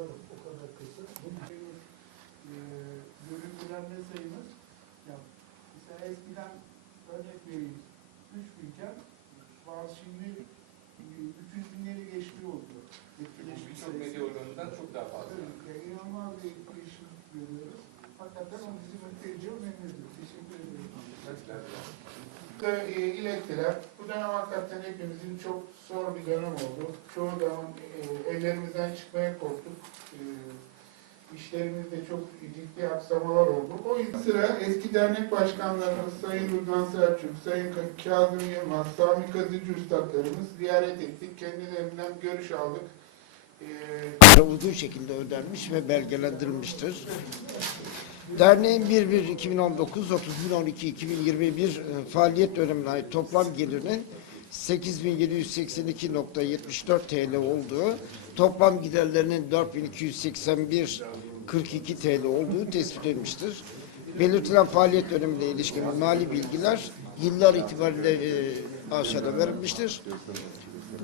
çıkarım. O kadar kısa. Bunun için e, görüntülenme sayımız ya, mesela eskiden örnek vereyim 3 binken bazı şimdi e, 300 binleri geçti oldu. Birçok medya organından çok daha fazla. Evet, inanılmaz bir etkileşim görüyoruz. Hakikaten o bizi mutlu ediyor, memnun ediyor. Teşekkür ederim. e, ilettiler. Bu dönem hakikaten hepimizin çok zor bir dönem oldu. Çoğu zaman e, evlerimizden çıkmaya korktuk. E, işlerimizde çok ciddi aksamalar oldu. O yüzden sıra eski dernek başkanlarımız Sayın Rıdvan Selçuk, Sayın Kazım Yılmaz, Sami Kazıcı Üstadlarımız ziyaret ettik. Kendilerinden görüş aldık. E, uygun şekilde ödenmiş ve belgelendirilmiştir. Derneğin 1-1-2019, 30.012-2021 e, faaliyet dönemine ait toplam gelirinin 8782.74 TL olduğu, toplam giderlerinin 4281 42 TL olduğu tespit edilmiştir. Belirtilen faaliyet dönemine ilişkin mali bilgiler yıllar itibariyle e, aşağıda verilmiştir.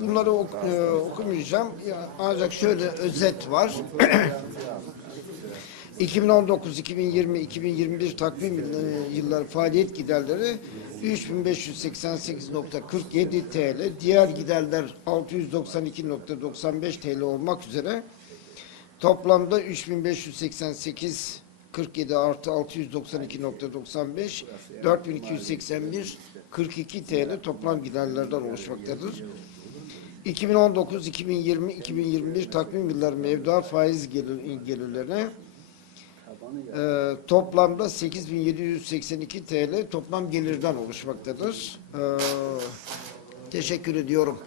Bunları ok- e, okumayacağım. Ya, Ancak şöyle özet var. 2019, 2020, 2021 takvim yılları faaliyet giderleri 3588.47 TL, diğer giderler 692.95 TL olmak üzere toplamda 3588 47 artı 692.95 4281 42 TL toplam giderlerden oluşmaktadır. 2019, 2020, 2021 takvim yılları mevduat faiz gelir, gelirlerine e, toplamda 8782 TL toplam gelirden oluşmaktadır. E, teşekkür ediyorum.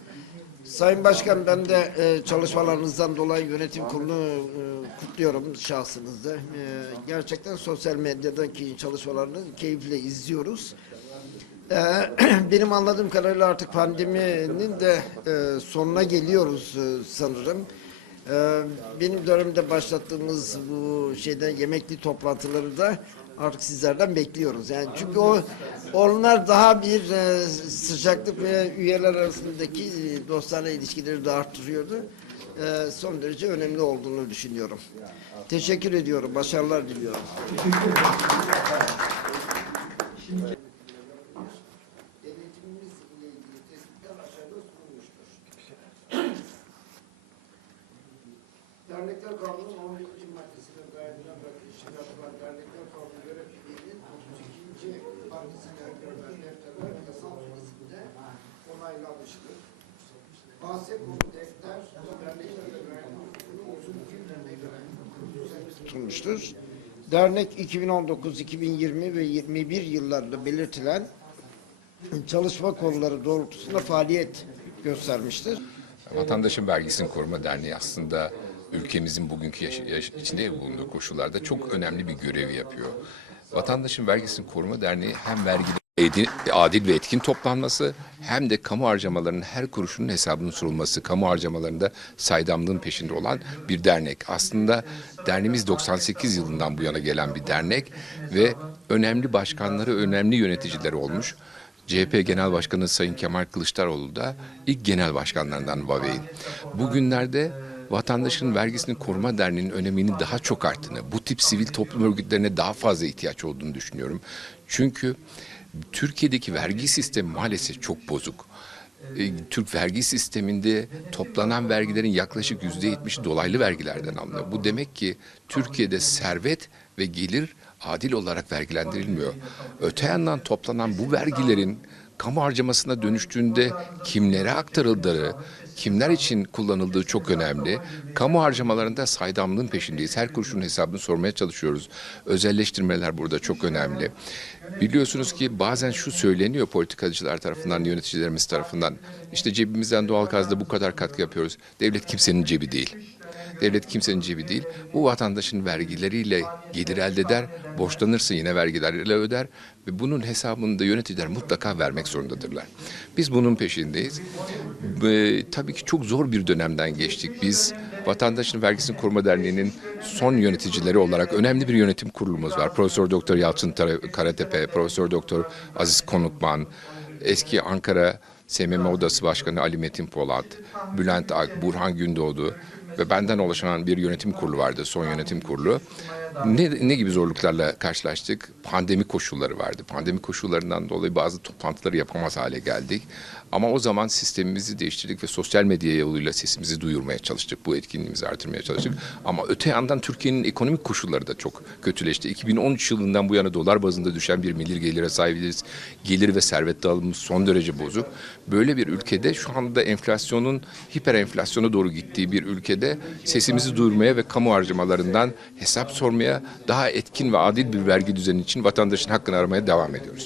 Sayın Başkan ben de e, çalışmalarınızdan dolayı yönetim kurulu e, kutluyorum şahsınızda. E, gerçekten sosyal medyadaki çalışmalarını keyifle izliyoruz. Ee, Benim anladığım kadarıyla artık pandeminin de e, sonuna geliyoruz e, sanırım. Ee, Benim dönemde başlattığımız bu şeyden yemekli toplantıları da artık sizlerden bekliyoruz. Yani çünkü o onlar daha bir e, sıcaklık ve üyeler arasındaki e, dostane ilişkileri de arttırıyordu. E, Son derece önemli olduğunu düşünüyorum. Teşekkür ediyorum. Başarılar diliyorum. denetimimizle Dernekler Kanunu 11. maddesine bakış çıkartılan Dernekler Kanunu göre üyenin 32. maddesine görülen defterler yasal süresinde onaylanmıştır. Bahse konu defter, dernekler ve gayrimenkul uzun günlerine göre tutulmuştur. Dernek 2019, 2020 ve 21 yıllarında belirtilen çalışma konuları doğrultusunda faaliyet göstermiştir. Vatandaşın Vergisini Koruma Derneği aslında ülkemizin bugünkü yaş- yaş- içinde bulunduğu koşullarda çok önemli bir görevi yapıyor. Vatandaşın Vergisini Koruma Derneği hem vergilerin adil ve etkin toplanması hem de kamu harcamalarının her kuruşunun hesabının sorulması, kamu harcamalarında saydamlığın peşinde olan bir dernek. Aslında derneğimiz 98 yılından bu yana gelen bir dernek ve önemli başkanları, önemli yöneticileri olmuş. CHP Genel Başkanı Sayın Kemal Kılıçdaroğlu da ilk genel başkanlarından Vavey'in. Bugünlerde vatandaşın vergisini koruma derneğinin öneminin daha çok arttığını, bu tip sivil toplum örgütlerine daha fazla ihtiyaç olduğunu düşünüyorum. Çünkü Türkiye'deki vergi sistemi maalesef çok bozuk. E, Türk vergi sisteminde toplanan vergilerin yaklaşık yüzde yetmiş dolaylı vergilerden alınıyor. Bu demek ki Türkiye'de servet ve gelir adil olarak vergilendirilmiyor. Öte yandan toplanan bu vergilerin kamu harcamasına dönüştüğünde kimlere aktarıldığı, kimler için kullanıldığı çok önemli. Kamu harcamalarında saydamlığın peşindeyiz. Her kuruşun hesabını sormaya çalışıyoruz. Özelleştirmeler burada çok önemli. Biliyorsunuz ki bazen şu söyleniyor politikacılar tarafından, yöneticilerimiz tarafından. İşte cebimizden doğal gazda bu kadar katkı yapıyoruz. Devlet kimsenin cebi değil. Devlet kimsenin cebi değil. Bu vatandaşın vergileriyle gelir elde eder, borçlanırsa yine vergilerle öder ve bunun hesabını da yöneticiler mutlaka vermek zorundadırlar. Biz bunun peşindeyiz. Ve tabii ki çok zor bir dönemden geçtik. Biz Vatandaşın Vergisini Koruma Derneği'nin son yöneticileri olarak önemli bir yönetim kurulumuz var. Profesör Doktor Yalçın Karatepe, Profesör Doktor Aziz Konukman, eski Ankara SMM Odası Başkanı Ali Metin Polat, Bülent Ak, Burhan Gündoğdu ve benden oluşan bir yönetim kurulu vardı, son yönetim kurulu. Ne, ne gibi zorluklarla karşılaştık? Pandemi koşulları vardı. Pandemi koşullarından dolayı bazı toplantıları yapamaz hale geldik. Ama o zaman sistemimizi değiştirdik ve sosyal medya yoluyla sesimizi duyurmaya çalıştık. Bu etkinliğimizi artırmaya çalıştık. Ama öte yandan Türkiye'nin ekonomik koşulları da çok kötüleşti. 2013 yılından bu yana dolar bazında düşen bir milli gelire sahibiz. Gelir ve servet dağılımımız son derece bozuk. Böyle bir ülkede şu anda enflasyonun hiper enflasyona doğru gittiği bir ülkede sesimizi duyurmaya ve kamu harcamalarından hesap sormaya daha etkin ve adil bir vergi düzeni için vatandaşın hakkını aramaya devam ediyoruz.